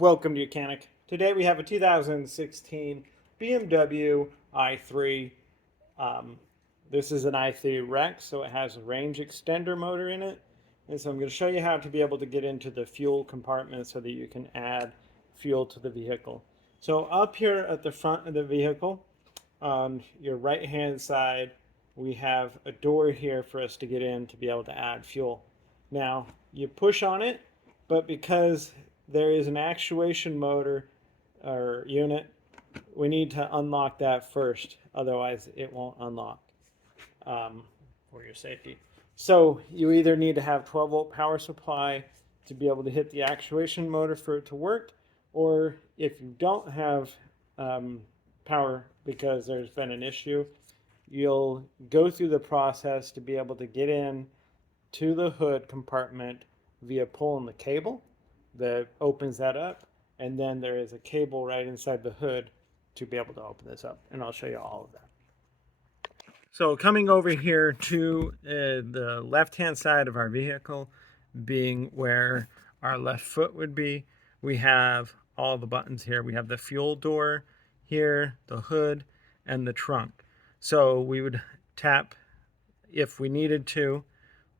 Welcome to Mechanic. Today we have a 2016 BMW i3. This is an i3 Rex, so it has a range extender motor in it. And so I'm going to show you how to be able to get into the fuel compartment so that you can add fuel to the vehicle. So up here at the front of the vehicle, on your right hand side, we have a door here for us to get in to be able to add fuel. Now you push on it, but because there is an actuation motor or unit, we need to unlock that first, otherwise it won't unlock for your safety. So you either need to have 12 volt power supply to be able to hit the actuation motor for it to work, or if you don't have power because there's been an issue, you'll go through the process to be able to get in to the hood compartment via pulling the cable that opens that up, and then there is a cable right inside the hood to be able to open this up, and I'll show you all of that. So coming over here to the left hand side of our vehicle, being where our left foot would be, we have all the buttons here. We have the fuel door here, the hood, and the trunk. So we would tap, if we needed to,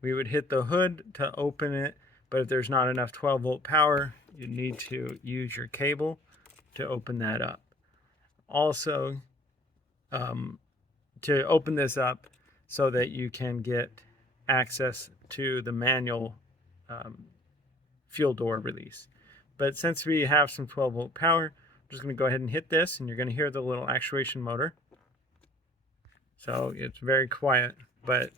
we would hit the hood to open it, but if there's not enough 12 volt power, you need to use your cable to open that up. Also, to open this up so that you can get access to the manual fuel door release. But since we have some 12 volt power, I'm just going to go ahead and hit this, and you're going to hear the little actuation motor. So it's very quiet, but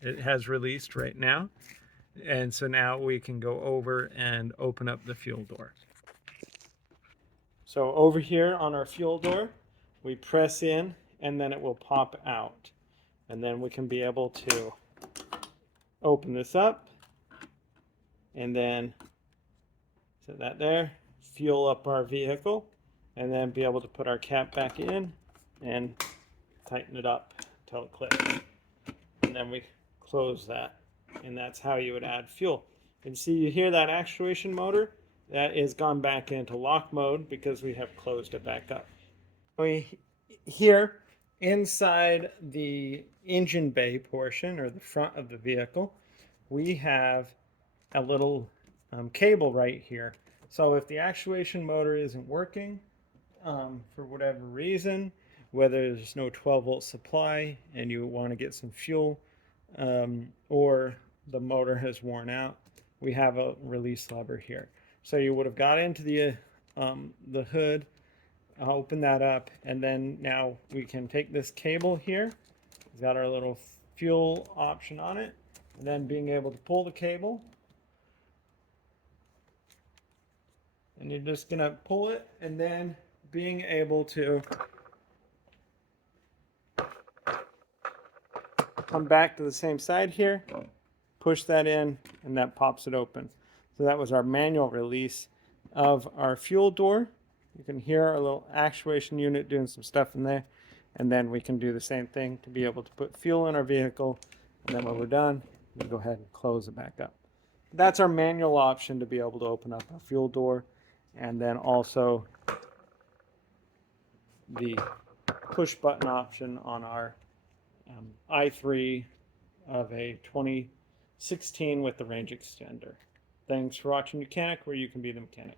it has released right now. And so now we can go over and open up the fuel door. So over here on our fuel door, we press in and then it will pop out. And then we can be able to open this up and then set that there, fuel up our vehicle, and then be able to put our cap back in and tighten it up until it clicks. And then we close that. And that's how you would add fuel. And see, you hear that actuation motor? That is gone back into lock mode because we have closed it back up. Here, inside the engine bay portion, or the front of the vehicle, we have a little cable right here. So if the actuation motor isn't working for whatever reason, whether there's no 12 volt supply and you want to get some fuel, or the motor has worn out, we have a release lever here. So you would have got into the hood, open that up, and then now we can take this cable here. It's got our little fuel option on it, and then being able to pull the cable, and you're just gonna pull it, and then being able to come back to the same side here, push that in, and that pops it open. So that was our manual release of our fuel door. You can hear our little actuation unit doing some stuff in there. And then we can do the same thing to be able to put fuel in our vehicle. And then when we're done, we go ahead and close it back up. That's our manual option to be able to open up our fuel door. And then also the push button option on our i3 of a 2016 with the range extender. Thanks for watching Mechanic, where you can be the mechanic.